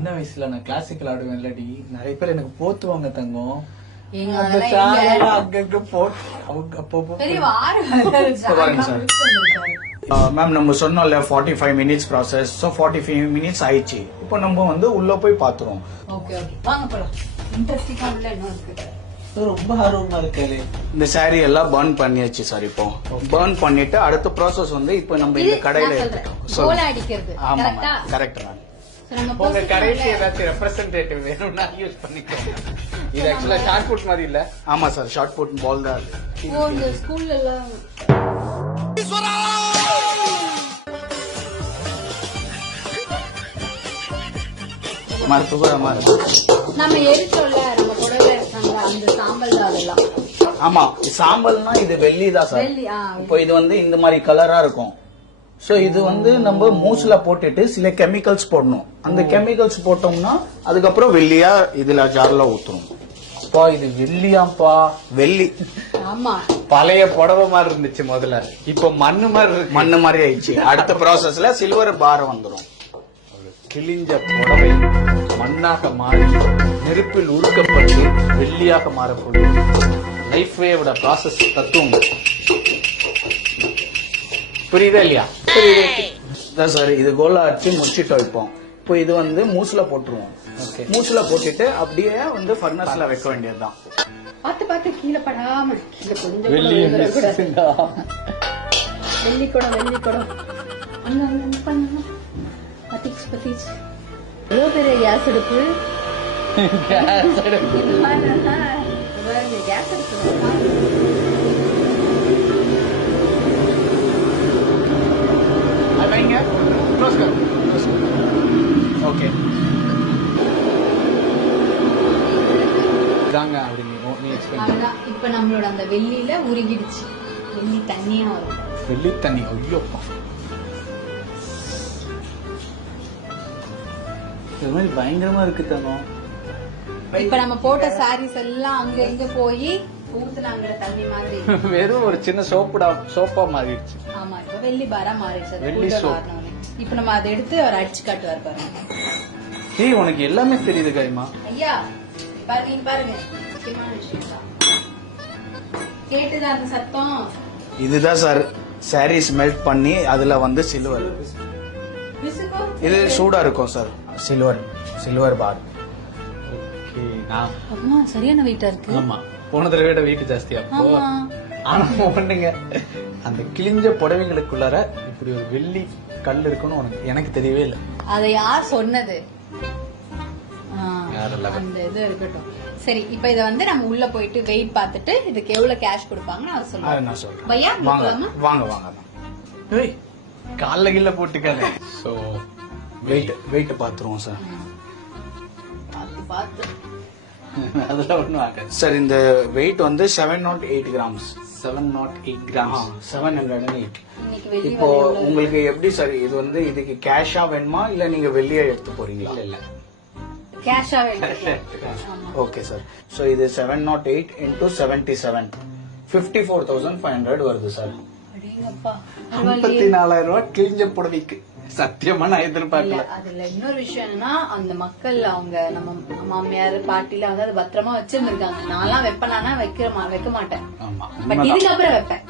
சின்ன வயசுல நான் கிளாசிக்கல் ஆடுவேன் இல்லடி, நிறைய பேர் எனக்கு போத்துவாங்க தங்கம். மேம் நம்ம சொன்னோம்ல 45 மினிட்ஸ் ப்ராசஸ், ஸோ 45 மினிட்ஸ் ஆயிடுச்சு. இப்போ நம்ம வந்து உள்ள போய் பாத்துருவோம். ரொம்ப ஆர்வமா இருக்காரு. இந்த சாரி எல்லாம் பர்ன் பண்ணியாச்சு சார். இப்போ பர்ன் பண்ணிட்டு அடுத்த ப்ராசஸ் வந்து இப்போ நம்ம இந்த கடையில எடுத்துட்டோம். ஆமா கரெக்ட் மேம். உங்க கடைக்கு ஏதாச்சும் ரெப்ரசன்டேட்டிவ் வேணும்னா யூஸ் பண்ணிக்கோங்க. இது ஆக்சுவலா ஷார்ட் புட் மாதிரி இல்ல. ஆமா சார், ஷார்ட் புட் பால் தான் அது. ஓ இந்த ஸ்கூல்ல எல்லாம் நம்ம எரிச்சோல்ல, நம்ம கூடவே இருக்காங்க அந்த சாம்பல் தான் அதெல்லாம். ஆமா சாம்பல்னா இது வெள்ளி தான் சார். இப்போ இது வந்து இந்த மாதிரி கலரா இருக்கும். சோ இது வந்து நம்ம மூஸ்ல போட்டுட்டு சில கெமிக்கல்ஸ் போடணும். அந்த கெமிக்கல்ஸ் போட்டோம்னா அதுக்கப்புறம் வெள்ளியா இதுல ஜார்ல ஊத்துறோம். அப்பா இது வெள்ளியாப்பா, வெள்ளி. ஆமா பழைய புடவை மாதிரி இருந்துச்சு முதல்ல, இப்ப மண்ணு மாதிரி ஆயிடுச்சு. அடுத்த ப்ராசஸ்ல சில்வர் பார் வந்துடும். கிழிஞ்ச புடவை மண்ணாக மாறி நெருப்பில் உருக்கப்பட்டு வெள்ளியாக மாறக்கூடிய லைஃப்வேவோட ப்ராசஸ் தத்துவம் புரியுதா இல்லையா? சார் இது கோலா அடிச்சு முடிச்சுட்டு வைப்போம். இப்போ இது வந்து மூஸ்ல போட்டுருவோம். மூஸ்ல போட்டுட்டு அப்படியே வந்து ஃபர்னஸ்ல வைக்க வேண்டியதுதான். பார்த்து பார்த்து கீழே படாம. வெள்ளி குடம் பத்தீச் எவ்வளோ பெரிய கேஸ் அடுப்பு. கேஸ் அடுப்பு ஓகே இப்ப நம்மளோட அந்த வெள்ளியில உருகிடுச்சு. வெள்ளி தண்ணியா வரும். வெள்ளி தண்ணி ஐயோப்பா, இது மாதிரி பயங்கரமா இருக்கு தங்கம். இப்ப நம்ம போட்ட சாரீஸ் எல்லாம் அங்க இங்க போய் ஊத்துனாங்க தண்ணி மாதிரி. வெறும் ஒரு சின்ன சோப்பா மாறிடுச்சு. ஆமா இப்ப வெள்ளி பாரா மாறிடுச்சு. வெள்ளி சோப். இப்ப நம்ம அதை எடுத்து அவர் அடிச்சு காட்டுவார் பாருங்க. ஏய் உனக்கு எல்லாமே தெரியுது கைமா. ஐயா பாருங்க பாருங்க, கேட்டுதான் அந்த சத்தம். இதுதான் சார் சாரீஸ் மெல்ட் பண்ணி அதுல வந்து சில்வர். இது சூடா இருக்கும் சார். சில்வர் பார். சரியான வெயிட்டா இருக்கு. ஆமா போன தடவை விட வெயிட் ஜாஸ்தி. அப்போ ஆனா ஒண்ணுங்க, அந்த கிழிஞ்ச புடவைகளுக்குள்ளார இப்படி ஒரு வெள்ளி கல் இருக்குன்னு எனக்கு தெரியவே இல்லை. அதை யார் சொன்னது? அந்த இது இருக்கட்டும். சரி இப்ப இத வந்து நம்ம உள்ள போயிட்டு வெயிட் பார்த்துட்டு இதுக்கு எவ்வளவு கேஷ் கொடுப்பாங்கன்னு அவர் சொல்லுவாங்க. நான் சொல்றேன். பையா வாங்க ஏய் கால்ல கில்ல போட்டுக்காத. சோ வெயிட் பாத்துருவோம் சார். பார்த்து அதெல்லாம் ஒண்ணும் ஆகாது சார். இந்த வெயிட் வந்து 708 கிராம்ஸ். 708 கிராம்ஸ். 708. இப்போ உங்களுக்கு எப்படி சார் இது வந்து இதுக்கு கேஷா வேணுமா இல்ல நீங்க வெள்ளியா எடுத்து போறீங்களா? இல்ல கேஷா வேணும். Okay sir. சோ இது 708 into 77 54,500 வருது சார். 54,000 ரூபாய் கிழிஞ்ச புடவைக்கு. சத்தியமா நான் எதிர்பார்க்கல. அதுல இன்னொரு விஷயம் என்னன்னா, அந்த மக்கள் அவங்க நம்ம மாமியார் பாட்டில வந்து அது பத்திரமா வச்சிருந்திருக்காங்க. நான்லாம் வைப்பேனா வைக்க மாட்டேன். பட் இதுக்கப்புறம் வைப்பேன்.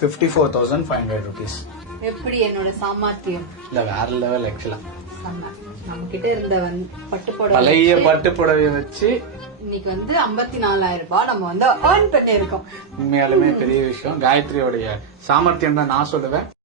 54,500 rupees. எப்படி என்னோட சாமர்த்தியம் இல்ல வேற லெவல். ஆக்சுவலா நம்ம கிட்ட இருந்த பட்டு புடவை, பழைய பட்டு புடவைய வச்சு இன்னைக்கு வந்து 54,000 ரூபாய் நம்ம வந்து ஏர்ன் பண்ணிருக்கோம். உண்மையாலுமே பெரிய விஷயம். காயத்ரியோடைய சாமர்த்தியம் தான் நான் சொல்லுவேன்.